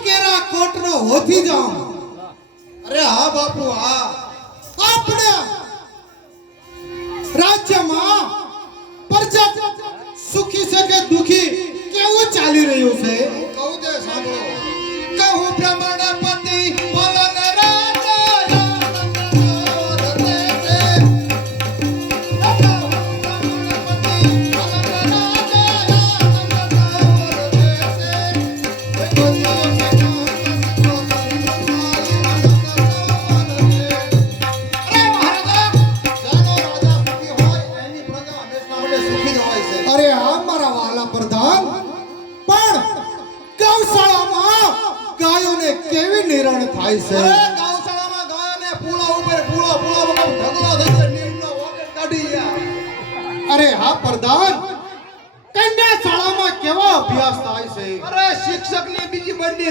હોથી જાઉં. અરે હા બાપુ હા. આપણે રાજ્યમાં પ્રજા સુખી છે કે દુખી કેવું ચાલી રહ્યું છે? કહું છે સાંભળો. કહું બ્રહ્મણપતિ કેવી નિરણ થાય છે? અરે હા પ્રધાન કન્યા શાળામાં કેવો અભ્યાસ થાય છે? અરે શિક્ષકની બીજી બંને